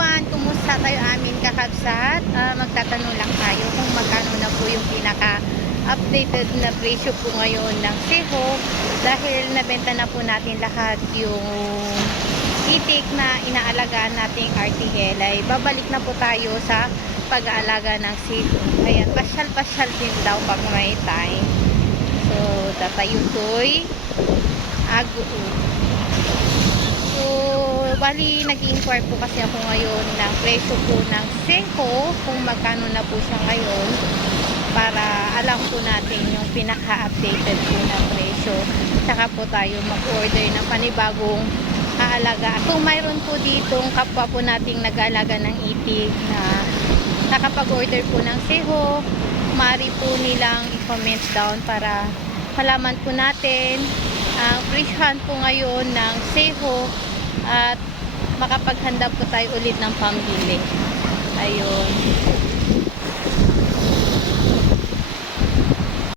everyone! Kumusta tayo amin kakabsat? Ah, magtatanong lang tayo kung magkano na po yung pinaka updated na presyo po ngayon ng Seho dahil nabenta na po natin lahat yung itik na inaalagaan nating RTL ay babalik na po tayo sa pag-aalaga ng Seho. Ayan, pasyal-pasyal din daw pag may time. So, tatayutoy agu So, bali, nag-inquire po kasi ako ngayon ng presyo po ng Seho, kung magkano na po siya ngayon, para alam po natin yung pinaka-updated po na presyo. Saka po tayo mag-order ng panibagong aalaga. Kung mayroon po ditong kapwa po nating nag-aalaga ng itik na nakapag-order po ng Seho, maaari po nilang i-comment down para malaman po natin ang presyohan po ngayon ng Seho at makapaghanda po tayo ulit ng pambili. Ayun.